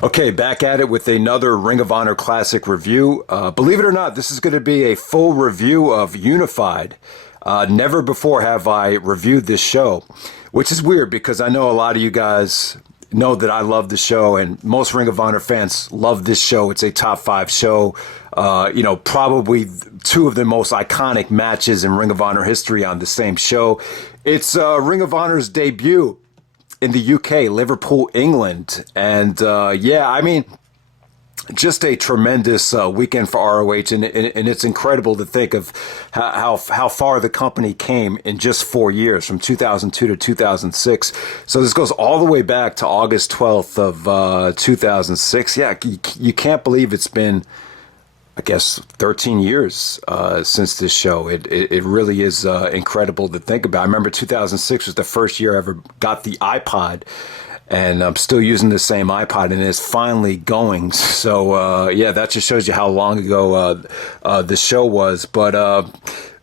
Okay, back at it with another Ring of Honor Classic review. Believe it or not, this is going to be a full review of Unified. Never before have I reviewed this show, which is weird because I know a lot of you guys know that I love the show, and most Ring of Honor fans love this show. It's a top 5 show. Probably two of the most iconic matches in Ring of Honor history on the same show. It's Ring of Honor's debut in the UK, Liverpool, England. And just a tremendous weekend for ROH. And it's incredible to think of how far the company came in just 4 years, from 2002 to 2006. So this goes all the way back to August 12th of 2006. Yeah, you can't believe it's been, I guess, 13 years since this show. It really is incredible to think about. I remember 2006 was the first year I ever got the iPod, and I'm still using the same iPod, and it's finally going. So, that just shows you how long ago the show was. But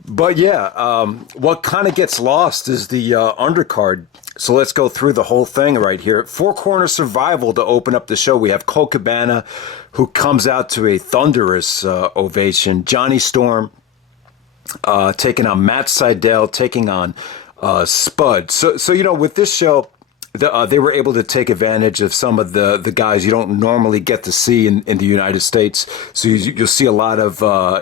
what kind of gets lost is the undercard. So let's go through the whole thing right here. Four Corner Survival to open up the show. We have Colt Cabana, who comes out to a thunderous ovation. Johnny Storm taking on Matt Sydal, taking on Spud. So with this show, they were able to take advantage of some of the guys you don't normally get to see in the United States. So you'll see a lot of,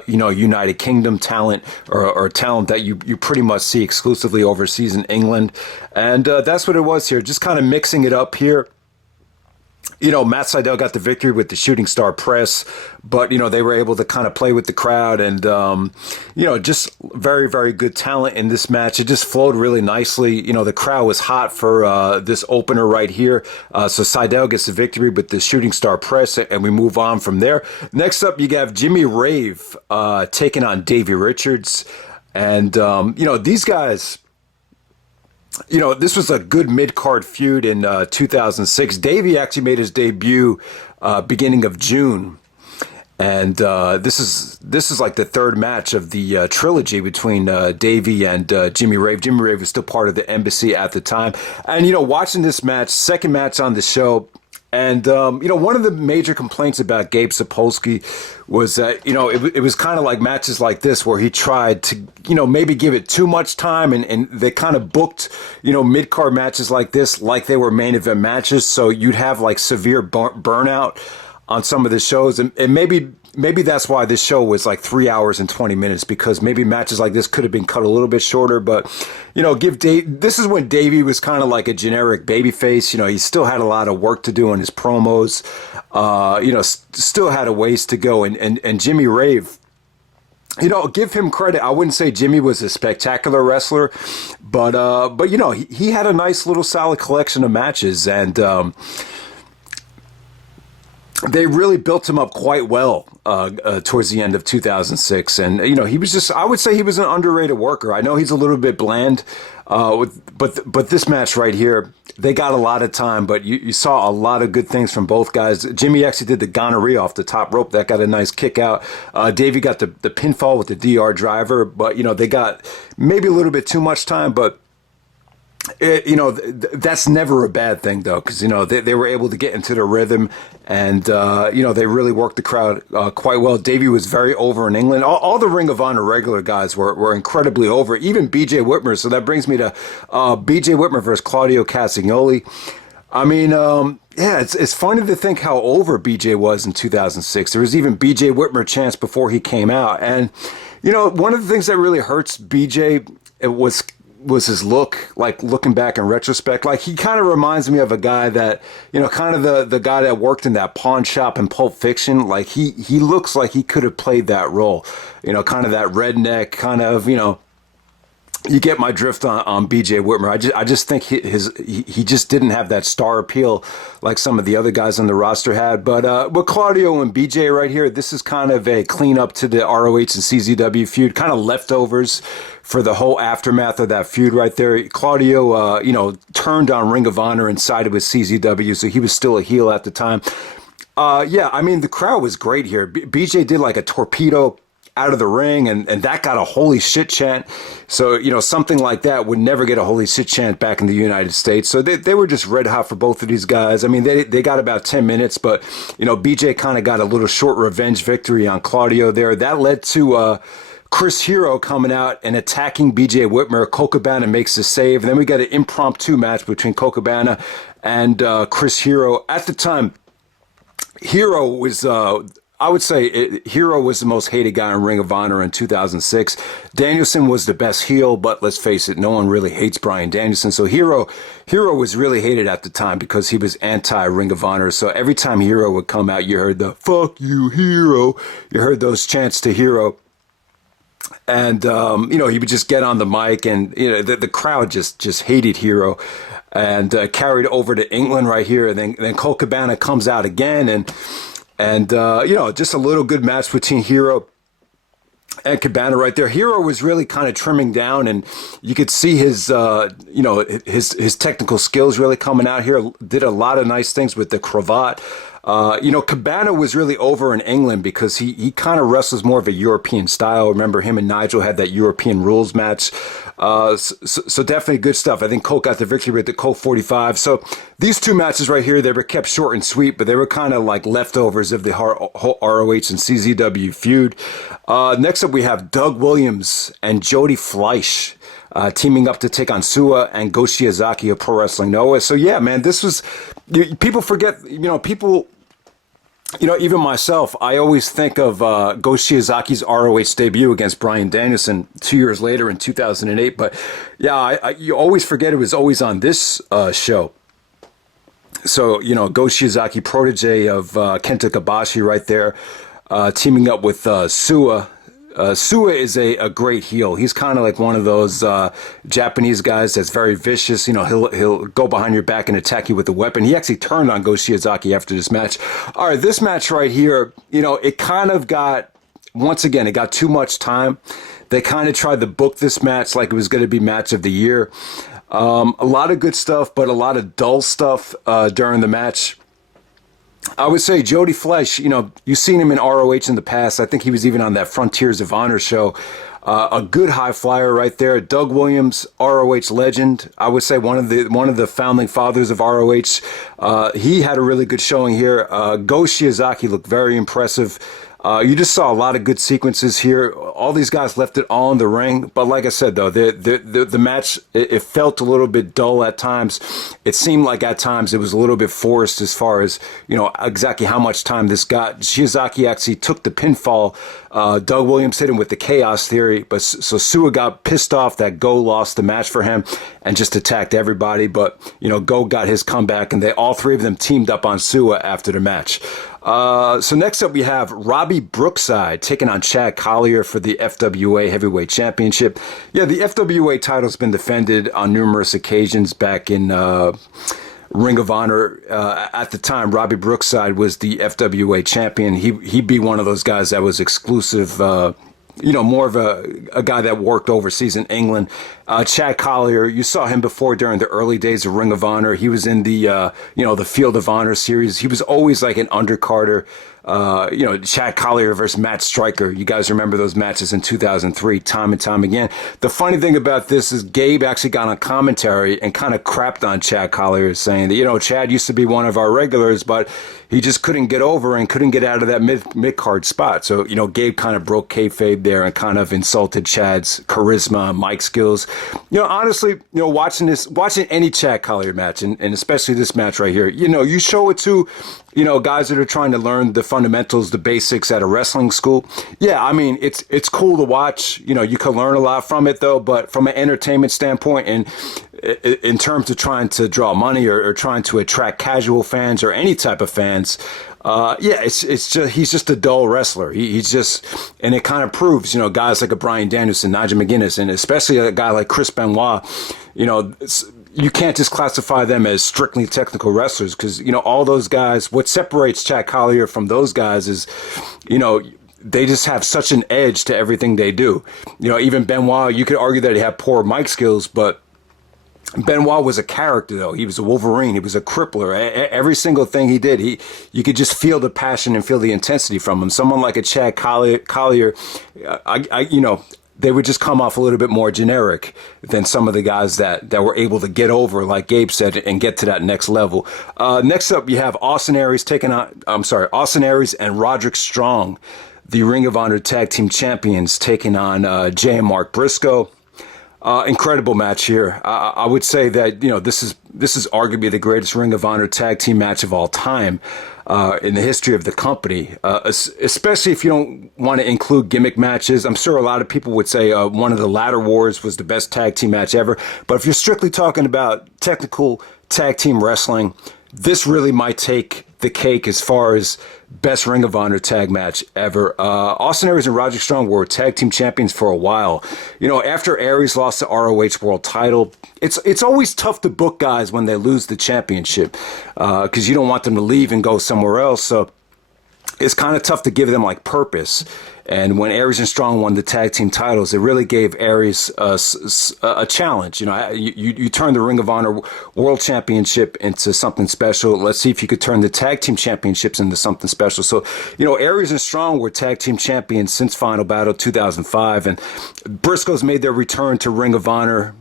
United Kingdom talent or talent that you pretty much see exclusively overseas in England. And that's what it was here, just kind of mixing it up here. Matt Sydal got the victory with the shooting star press, but, they were able to kind of play with the crowd and, just very, very good talent in this match. It just flowed really nicely. The crowd was hot for this opener right here. So Sydal gets the victory with the shooting star press, and we move on from there. Next up, you have Jimmy Rave taking on Davey Richards. And, these guys... this was a good mid-card feud in 2006. Davey actually made his debut beginning of June. And this is like the third match of the trilogy between Davey and Jimmy Rave. Jimmy Rave was still part of the Embassy at the time. And, watching this match, second match on the show, and, one of the major complaints about Gabe Sapolsky was that, it was kind of like matches like this where he tried to, maybe give it too much time, and they kind of booked, mid-card matches like this like they were main event matches. So you'd have like severe burnout on some of the shows. And maybe that's why this show was like 3 hours and 20 minutes, because maybe matches like this could have been cut a little bit shorter. But, this is when Davey was kind of like a generic babyface. He still had a lot of work to do on his promos, still had a ways to go. And Jimmy Rave, give him credit. I wouldn't say Jimmy was a spectacular wrestler, but he had a nice little solid collection of matches, and, they really built him up quite well towards the end of 2006. And, he was just, I would say he was an underrated worker. I know he's a little bit bland, but this match right here, they got a lot of time, but you saw a lot of good things from both guys. Jimmy actually did the gonorrhea off the top rope. That got a nice kick out. Davey got the pinfall with the DR driver, but, they got maybe a little bit too much time, but that's never a bad thing, though, because, they were able to get into the rhythm, and, they really worked the crowd quite well. Davey was very over in England. All the Ring of Honor regular guys were incredibly over, even BJ Whitmer. So that brings me to BJ Whitmer versus Claudio Castagnoli. I mean, it's funny to think how over BJ was in 2006. There was even BJ Whitmer chants before he came out. And, one of the things that really hurts BJ was his look, like looking back in retrospect. Like, he kind of reminds me of a guy that, kind of the guy that worked in that pawn shop in Pulp Fiction. Like, he looks like he could have played that role, kind of that redneck kind of, you get my drift on BJ Whitmer. I just think he just didn't have that star appeal like some of the other guys on the roster had. But Claudio and BJ right here, this is kind of a cleanup to the ROH and CZW feud, kind of leftovers for the whole aftermath of that feud right there. Claudio, turned on Ring of Honor and sided with CZW, so he was still a heel at the time. The crowd was great here. BJ did like a torpedo out of the ring, and that got a holy shit chant. So, something like that would never get a holy shit chant back in the United States. So they were just red hot for both of these guys. I mean, they got about 10 minutes, but, BJ kind of got a little short revenge victory on Claudio there. That led to Chris Hero coming out and attacking BJ Whitmer. Colt Cabana makes the save. And then we got an impromptu match between Colt Cabana and Chris Hero. At the time, Hero was... I would say Hero was the most hated guy in Ring of Honor in 2006. Danielson was the best heel, but let's face it, no one really hates Bryan Danielson. So Hero was really hated at the time because he was anti-Ring of Honor. So every time Hero would come out, you heard the "fuck you, Hero." You heard those chants to Hero. And, he would just get on the mic, and, the crowd just hated Hero, and carried over to England right here. And then Colt Cabana comes out again, and just a little good match between Hero and Cabana right there. Hero was really kind of trimming down, and you could see his technical skills really coming out here. Did a lot of nice things with the cravat. Cabana was really over in England because he kind of wrestles more of a European style. Remember, him and Nigel had that European rules match. So definitely good stuff. I think Colt got the victory with the Colt 45. So these two matches right here, they were kept short and sweet, but they were kind of like leftovers of the whole ROH and CZW feud. Next up, we have Doug Williams and Jodi Fleisch teaming up to take on Suwa and Go Shiozaki of Pro Wrestling Noah. So yeah, man, this was, people forget, people, even myself, I always think of Go Shiozaki's ROH debut against Bryan Danielson 2 years later in 2008. But yeah, you always forget it was always on this show. So, Go Shiozaki, protege of Kenta Kobashi right there, teaming up with Suwa. Suwa is a great heel. He's kind of like one of those Japanese guys that's very vicious. He'll go behind your back and attack you with a weapon. He actually turned on Go Shiozaki after this match. All right, this match right here, it kind of got, once again, it got too much time. They kind of tried to book this match like it was going to be match of the year. A lot of good stuff, but a lot of dull stuff during the match. I would say Jodi Fleisch, you've seen him in ROH in the past. I think he was even on that Frontiers of Honor show. A good high flyer right there. Doug Williams, ROH legend. I would say one of the founding fathers of ROH. He had a really good showing here. Go Shiozaki looked very impressive. You just saw a lot of good sequences here. All these guys left it all in the ring. But like I said, though, the match, it felt a little bit dull at times. It seemed like at times it was a little bit forced as far as, exactly how much time this got. Shiozaki actually took the pinfall. Doug Williams hit him with the chaos theory. But so Suwa got pissed off that Go lost the match for him and just attacked everybody. But, Go got his comeback, and all three of them teamed up on Suwa after the match. So next up we have Robbie Brookside taking on Chad Collier for the FWA Heavyweight Championship. Yeah, the FWA title's been defended on numerous occasions back in Ring of Honor. At the time, Robbie Brookside was the FWA champion. He'd be one of those guys that was exclusive, more of a guy that worked overseas in England. Chad Collier, you saw him before during the early days of Ring of Honor. He was in the, the Field of Honor series. He was always like an undercarder. Chad Collier versus Matt Stryker. You guys remember those matches in 2003, time and time again. The funny thing about this is Gabe actually got on commentary and kind of crapped on Chad Collier, saying that, Chad used to be one of our regulars, but he just couldn't get over and couldn't get out of that mid-card spot. So, Gabe kind of broke kayfabe there and kind of insulted Chad's charisma, mic skills. Honestly, watching any Chad Collier match, and especially this match right here, you show it to, guys that are trying to learn the fundamentals, the basics at a wrestling school. Yeah, I mean, it's cool to watch. You can learn a lot from it, though. But from an entertainment standpoint, and in terms of trying to draw money or trying to attract casual fans or any type of fans, it's just he's just a dull wrestler. He's just, and it kind of proves, guys like a Bryan Danielson, Nigel McGuinness, and especially a guy like Chris Benoit, you can't just classify them as strictly technical wrestlers because, all those guys, what separates Chad Collier from those guys is, they just have such an edge to everything they do. Even Benoit, you could argue that he had poor mic skills, but Benoit was a character, though. He was a Wolverine. He was a crippler. Every single thing he did, you could just feel the passion and feel the intensity from him. Someone like a Chad Collier, they would just come off a little bit more generic than some of the guys that were able to get over, like Gabe said, and get to that next level. Next up, you have Austin Aries and Roderick Strong, the Ring of Honor Tag Team Champions, taking on Jay and Mark Briscoe. Incredible match here. I would say that this is arguably the greatest Ring of Honor tag team match of all time in the history of the company. Especially if you don't want to include gimmick matches. I'm sure a lot of people would say one of the Ladder Wars was the best tag team match ever. But if you're strictly talking about technical tag team wrestling, this really might take the cake as far as best Ring of Honor tag match ever. Austin Aries and Roderick Strong were tag team champions for a while. After Aries lost the ROH world title, it's always tough to book guys when they lose the championship because you don't want them to leave and go somewhere else. So it's kind of tough to give them like purpose. And when Aries and Strong won the tag team titles, it really gave Aries a challenge. You turn the Ring of Honor World Championship into something special. Let's see if you could turn the tag team championships into something special. So, Aries and Strong were tag team champions since Final Battle 2005, and Briscoes made their return to Ring of Honor,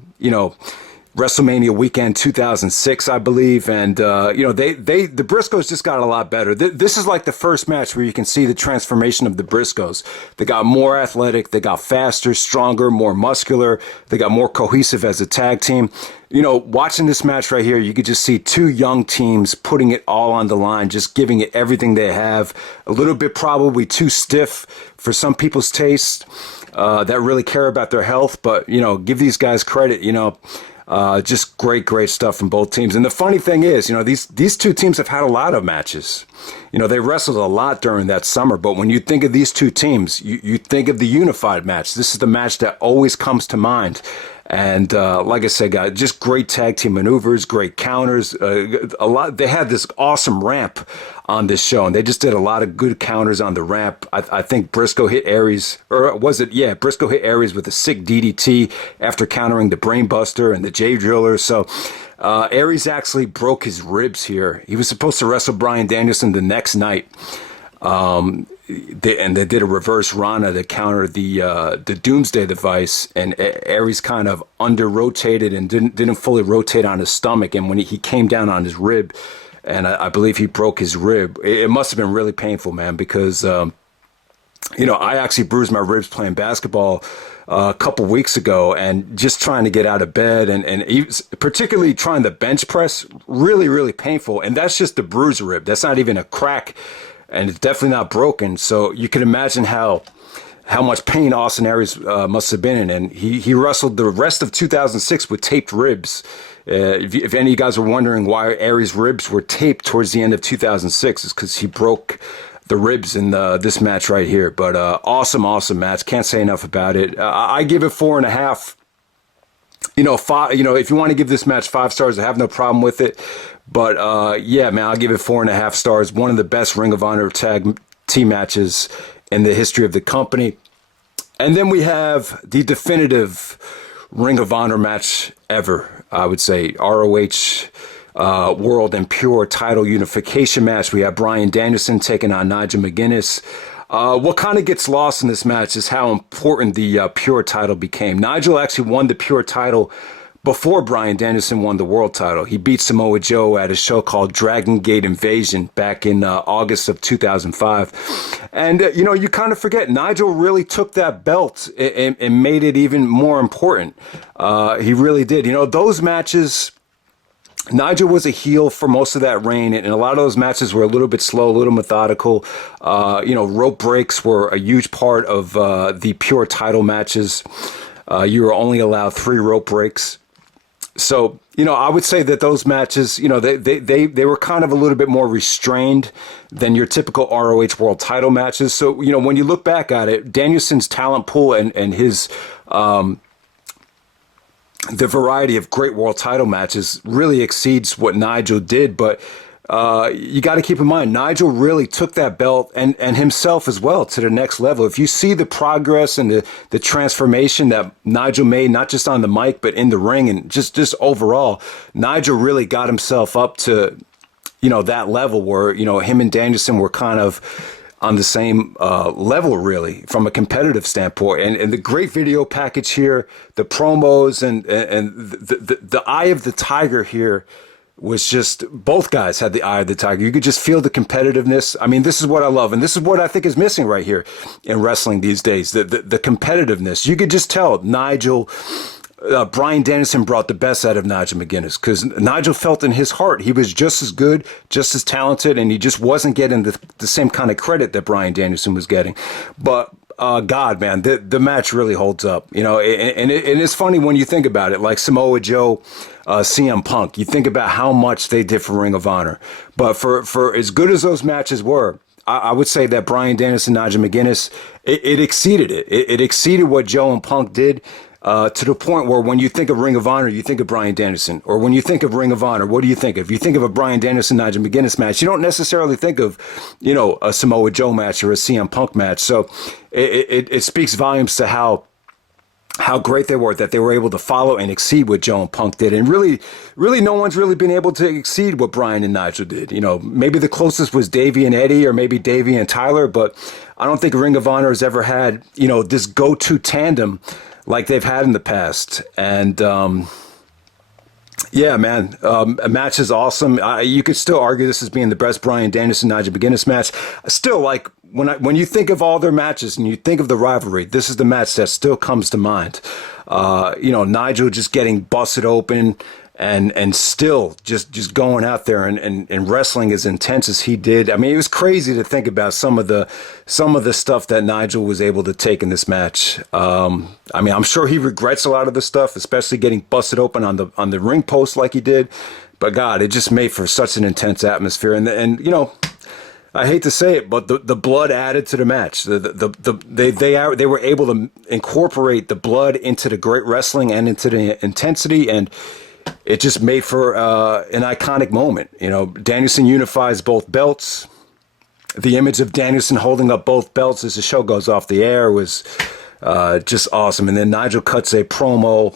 WrestleMania weekend 2006, I believe, and the Briscoes just got a lot better. This is like the first match where you can see the transformation of the Briscoes. They got more athletic, they got faster, stronger, more muscular, they got more cohesive as a tag team. Watching this match right here, you could just see two young teams putting it all on the line, just giving it everything they have. A little bit probably too stiff for some people's taste that really care about their health, but give these guys credit. Just great stuff from both teams. And the funny thing is, these two teams have had a lot of matches. They wrestled a lot during that summer. But when you think of these two teams, you think of the unified match. This is the match that always comes to mind. And like I said, guys, just great tag team maneuvers, great counters. They had this awesome ramp on this show, and they just did a lot of good counters on the ramp. I think Briscoe hit Aries, or was it? Yeah, Briscoe hit Aries with a sick DDT after countering the Brainbuster and the J Driller. So Aries actually broke his ribs here. He was supposed to wrestle Bryan Danielson the next night. They did a reverse Rana to counter the Doomsday device, and Aries kind of under rotated and didn't fully rotate on his stomach, and when he came down on his rib, and I believe he broke his rib. It must have been really painful, man, because I actually bruised my ribs playing basketball a couple weeks ago, and just trying to get out of bed and particularly trying to bench press, really painful. And that's just the bruised rib. That's not even a crack. And it's definitely not broken. So you can imagine how much pain Austin Aries must have been in. And he wrestled the rest of 2006 with taped ribs. If any of you guys were wondering why Aries' ribs were taped towards the end of 2006, it's because he broke the ribs in this match right here. But awesome match. Can't say enough about it. I give it 4.5. If you want to give this match 5 stars, I have no problem with it. But yeah, man, I'll give it 4.5 stars. One of the best Ring of Honor tag team matches in the history of the company. And then we have the definitive Ring of Honor match ever, I would say. ROH World and Pure title unification match. We have Bryan Danielson taking on Nigel McGuinness. What kind of gets lost in this match is how important the Pure title became. Nigel actually won the Pure title before Bryan Danielson won the world title. He beat Samoa Joe at a show called Dragon Gate Invasion back in August of 2005. And, you kind of forget, Nigel really took that belt and made it even more important. He really did. Those matches, Nigel was a heel for most of that reign, and a lot of those matches were a little bit slow, a little methodical. Rope breaks were a huge part of the Pure title matches. You were only allowed 3 rope breaks. So, I would say that those matches, they were kind of a little bit more restrained than your typical ROH World title matches. So, when you look back at it, Danielson's talent pool and his the variety of great world title matches really exceeds what Nigel did. But you got to keep in mind, Nigel really took that belt and himself as well to the next level. If you see the progress and the transformation that Nigel made, not just on the mic, but in the ring and just overall, Nigel really got himself up to, that level where, him and Danielson were kind of on the same level, really, from a competitive standpoint. And the great video package here, the promos and the eye of the tiger here was just, both guys had the eye of the tiger. You could just feel the competitiveness. I mean, this is what I love. And this is what I think is missing right here in wrestling these days, the competitiveness. You could just tell Nigel, Bryan Danielson brought the best out of Nigel McGuinness, because Nigel felt in his heart he was just as good, just as talented, and he just wasn't getting the same kind of credit that Bryan Danielson was getting. But God, man, the match really holds up, and it's funny when you think about it, like Samoa Joe, CM Punk, you think about how much they did for Ring of Honor. But for as good as those matches were, I would say that Bryan Danielson, Nigel McGuinness, it exceeded it. It exceeded what Joe and Punk did. To the point where when you think of Ring of Honor, you think of Bryan Danielson. Or when you think of Ring of Honor, what do you think of? If you think of a Bryan Danielson, Nigel McGuinness match, you don't necessarily think of, a Samoa Joe match or a CM Punk match. So it speaks volumes to how great they were, that they were able to follow and exceed what Joe and Punk did. And really no one's really been able to exceed what Bryan and Nigel did. Maybe the closest was Davey and Eddie, or maybe Davey and Tyler, but I don't think Ring of Honor has ever had, this go-to tandem like they've had in the past. And yeah, man, a match is awesome. You could still argue this as being the best Bryan Danielson, Nigel McGuinness match. Still, like, when you think of all their matches and you think of the rivalry, this is the match that still comes to mind. Nigel just getting busted open and still just going out there and wrestling as intense as he did. I mean, it was crazy to think about some of the stuff that Nigel was able to take in this match. I mean, I'm sure he regrets a lot of the stuff, especially getting busted open on the ring post like he did. But God, it just made for such an intense atmosphere. And I hate to say it, but the blood added to the match. They were able to incorporate the blood into the great wrestling and into the intensity, and it just made for an iconic moment. Danielson unifies both belts. The image of Danielson holding up both belts as the show goes off the air was just awesome. And then Nigel cuts a promo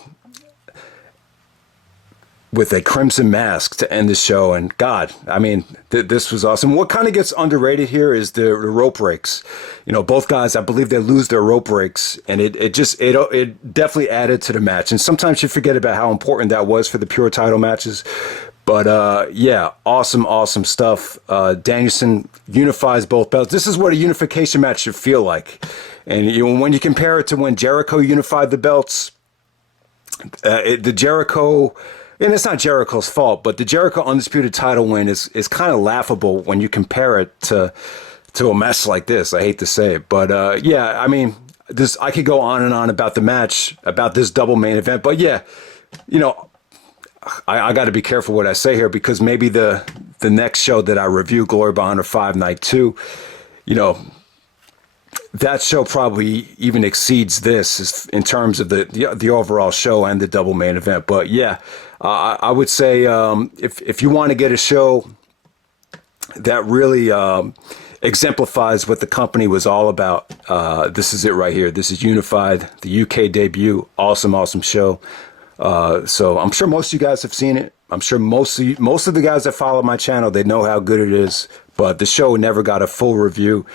with a crimson mask to end the show. And God, I mean, this was awesome. What kind of gets underrated here is the rope breaks. Both guys, I believe they lose their rope breaks, and it definitely added to the match. And sometimes you forget about how important that was for the pure title matches. But yeah, awesome stuff. Danielson unifies both belts. This is what a unification match should feel like. And when you compare it to when Jericho unified the belts, the Jericho, and it's not Jericho's fault, but the Jericho Undisputed title win is kind of laughable when you compare it to a match like this. I hate to say it, but yeah, I mean, I could go on and on about the match, about this double main event, but yeah, I got to be careful what I say here, because maybe the next show that I review, Glory by Honor 5 Night 2, that show probably even exceeds this in terms of the overall show and the double main event. But yeah, I would say if you want to get a show that really exemplifies what the company was all about, this is it right here. This is Unified, the UK debut. Awesome show. So I'm sure most of you guys have seen it. I'm sure most of the guys that follow my channel, they know how good it is. But the show never got a full review.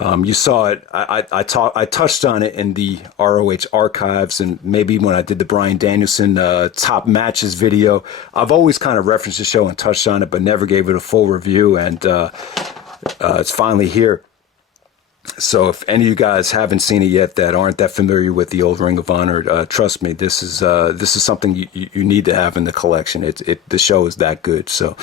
You saw it. I touched on it in the ROH archives, and maybe when I did the Bryan Danielson top matches video. I've always kind of referenced the show and touched on it, but never gave it a full review. And it's finally here. So if any of you guys haven't seen it yet, that aren't that familiar with the old Ring of Honor, trust me, this is something you need to have in the collection. The show is that good. So